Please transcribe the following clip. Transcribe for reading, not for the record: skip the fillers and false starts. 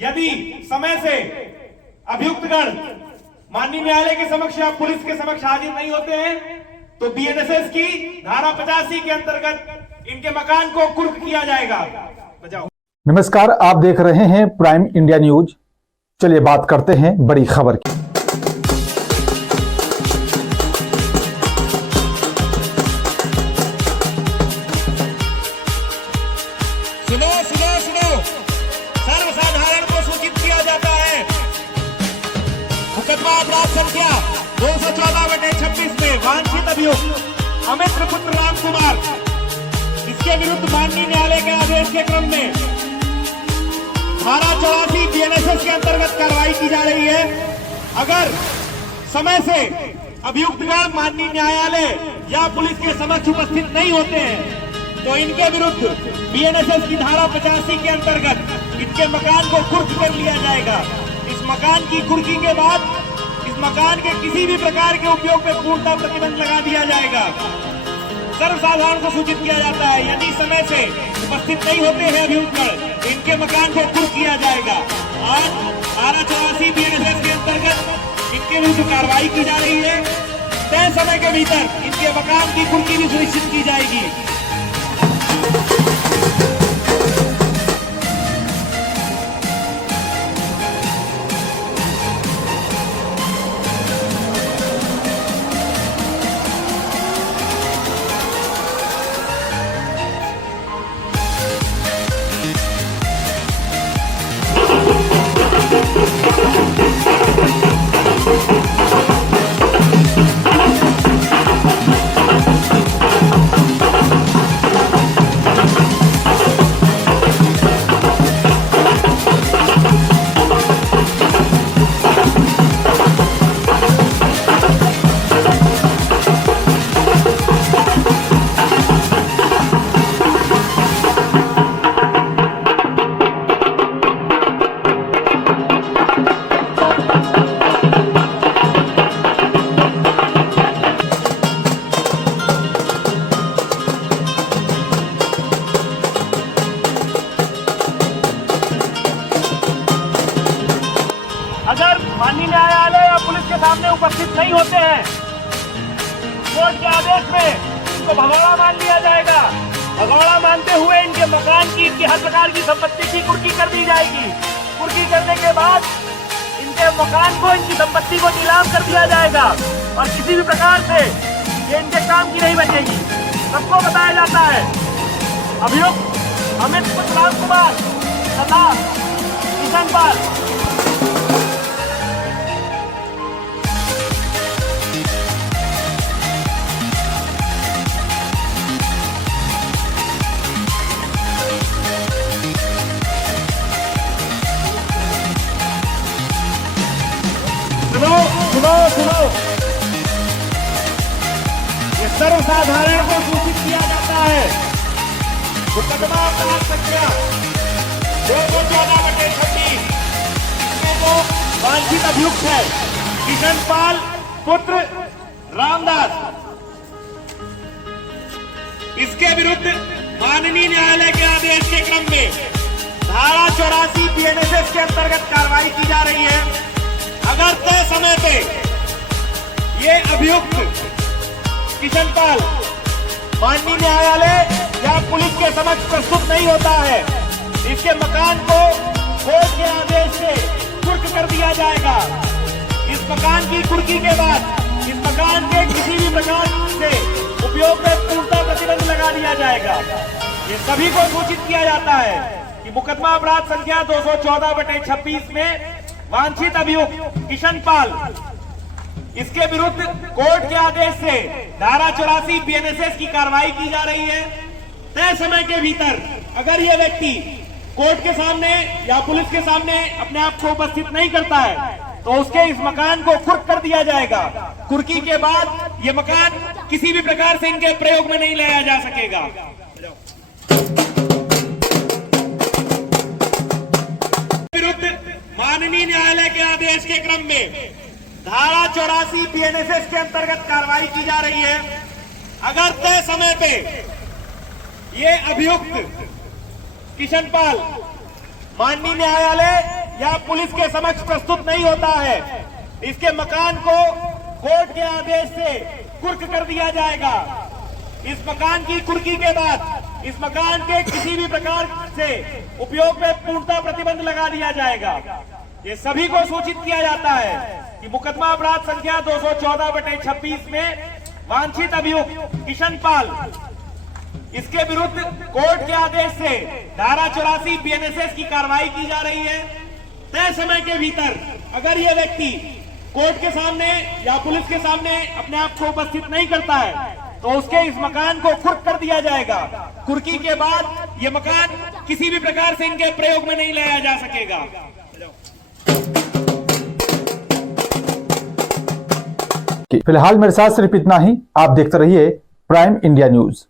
यदि समय से अभियुक्तगण माननीय न्यायालय के समक्ष या पुलिस के समक्ष हाजिर नहीं होते हैं तो बीएनएसएस की धारा 85 के अंतर्गत इनके मकान को कुर्क किया जाएगा। बजाओ। नमस्कार, आप देख रहे हैं प्राइम इंडिया न्यूज। चलिए बात करते हैं बड़ी खबर की। सुनो सुनो सुनो, सर्वसाधारण को सूचित किया जाता है मुकदमा अपराध संख्या 214/26 में वांछित अभियुक्त अमित पुत्र राम कुमार, इसके विरुद्ध माननीय न्यायालय के आदेश के क्रम में धारा 84 बीएनएसएस के अंतर्गत कार्रवाई की जा रही है। अगर समय से अभियुक्तगण माननीय न्यायालय या पुलिस के समक्ष उपस्थित नहीं होते हैं तो इनके विरुद्ध बीएनएसएस की धारा 85 के अंतर्गत इनके मकान को कुर्क कर लिया जाएगा। इस मकान की कुर्की के बाद इस मकान के किसी भी प्रकार के उपयोग पे पूर्णतः प्रतिबंध लगा दिया जाएगा। सर्वसाधारण को सूचित किया जाता है यदि समय से उपस्थित नहीं होते हैं अभियुक्तगण तो इनके मकान को कुर्क किया जाएगा। आज धारा 84 बीएनएसएस के अंतर्गत इनके विरुद्ध कार्रवाई की जा रही है। तय समय के भीतर इनके मकान की कुर्की भी सुनिश्चित की जाएगी। अगर माननीय न्यायालय या पुलिस के सामने उपस्थित नहीं होते हैं कोर्ट के आदेश में इनको भगौड़ा मान लिया जाएगा। भगौड़ा मानते हुए इनके मकान की इनकी हर प्रकार की संपत्ति की कुर्की कर दी जाएगी। कुर्की करने के बाद इनके मकान को इनकी संपत्ति को नीलाम कर दिया जाएगा और किसी भी प्रकार से ये इनके काम की नहीं बचेगी। सबको बताया जाता है अभियुक्त अमित पुत्र राम कुमार तथा किशन पाल सुनो, ये सर्वसाधारण को सूचित किया जाता है मुकदमा अपराध संख्या 214/26 में जो वांछित अभियुक्त है किशन पाल पुत्र रामदास, इसके विरुद्ध माननीय न्यायालय के आदेश के क्रम में धारा 84 बीएनएसएस के अंतर्गत कार्रवाई की जा रही है। अगर तय समय पे ये अभियुक्त किशन पाल माननीय न्यायालय या पुलिस के समक्ष प्रस्तुत नहीं होता है इसके मकान को कोर्ट के आदेश से कुर्क कर दिया जाएगा। इस मकान की कुर्की के बाद इस मकान के किसी भी प्रकार से उपयोग में पूर्णतः प्रतिबंध लगा दिया जाएगा। ये सभी को सूचित किया जाता है कि मुकदमा अपराध संख्या 214/26 में वांछित अभियुक्त किशन पाल, इसके विरुद्ध कोर्ट के आदेश से धारा 84 बीएनएसएस की कार्रवाई की जा रही है। तय समय के भीतर अगर यह व्यक्ति कोर्ट के सामने या पुलिस के सामने अपने आप को उपस्थित नहीं करता है तो उसके इस मकान को कुर्क कर दिया जाएगा। कुर्की के बाद यह मकान किसी भी प्रकार से इनके प्रयोग में नहीं लाया जा सकेगा। विरुद्ध माननीय न्यायालय के आदेश के क्रम में धारा 84 बीएनएसएस के अंतर्गत कार्रवाई की जा रही है। अगर तय समय पे ये अभियुक्त किशन पाल माननीय न्यायालय या पुलिस के समक्ष प्रस्तुत नहीं होता है, इसके मकान को कोर्ट के आदेश से कुर्क कर दिया जाएगा। इस मकान की कुर्की के बाद इस मकान के किसी भी प्रकार से उपयोग में पूर्णतः प्रतिबंध लगा दिया जाएगा। ये सभी को सूचित किया जाता है कि मुकदमा अपराध संख्या 214/26 में वांछित अभियुक्त किशन पाल, इसके विरुद्ध कोर्ट के आदेश से धारा 84 बीएनएसएस की कार्रवाई की जा रही है। तय समय के भीतर अगर यह व्यक्ति कोर्ट के सामने या पुलिस के सामने अपने आप को उपस्थित नहीं करता है तो उसके इस मकान को कुर्क कर दिया जाएगा। कुर्की के बाद यह मकान किसी भी प्रकार से इनके प्रयोग में नहीं लाया जा सकेगा। फिलहाल मेरे साथ सिर्फ इतना ही। आप देखते रहिए प्राइम इंडिया न्यूज।